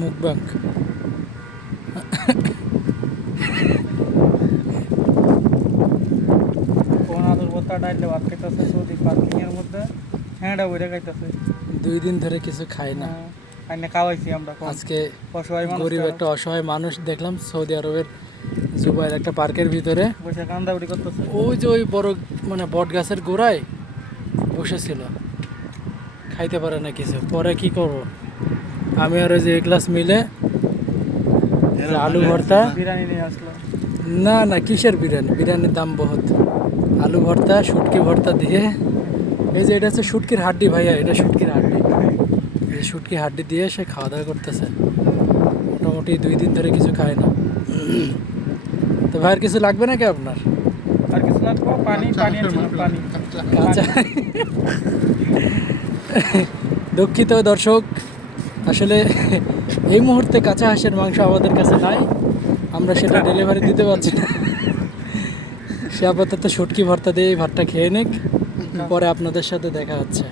মুখবাং কোন আদর বত্তা ডাইলে ভাত খাইতেছে সৌদি পার্কিং এর মধ্যে হ্যাঁ বইটা খাইতেছে 2 দিন ধরে কিছু খাই না। আইনে খাওয়াইছি আমরা আজকে অসহায় মানুষ গরিব একটা অসহায় মানুষ দেখলাম সৌদি আরবের জুবাইর একটা পার্কের ভিতরে বসে কান্দাউড়ি করতেছে। ওই যে ওই বড় মানে বট গাছের গোড়ায় বসেছিল, খাইতে পারে না কিছু। পরে কি করব, আমি আর ওই যে ক্লাস মিলে যে আলু ভর্তা, বিরিয়ানি নিয়ে আসলাম। না না কিসের বিরিয়ানি, বিরিয়ানির দাম বহুত। আলু ভর্তা শুটকি ভর্তা দিয়ে, এই যে এটা হচ্ছে শুটকির হাড্ডি ভাইয়া, এটা শুটকির হাড্ডি, এই শুটকি হাড্ডি দিয়ে সে খাওয়া দাওয়া করতেছে। মোটামুটি 2 দিন ধরে কিছু খায় না। তো ভাইয়ের কিছু লাগবে নাকি আপনার? আর কিছু লাগবে? পানি পানি পানি কাঁচা দুঃখিত দর্শক, আসলে এই মুহূর্তে কাঁচা হাঁসের মাংস আমাদের কাছে নাই, আমরা সেটা ডেলিভারি দিতে পারছি না। সে আপাতত শুটকি ভর্তা দিয়ে এই ভাতটা খেয়ে নিক, পরে আপনাদের সাথে দেখা হচ্ছে।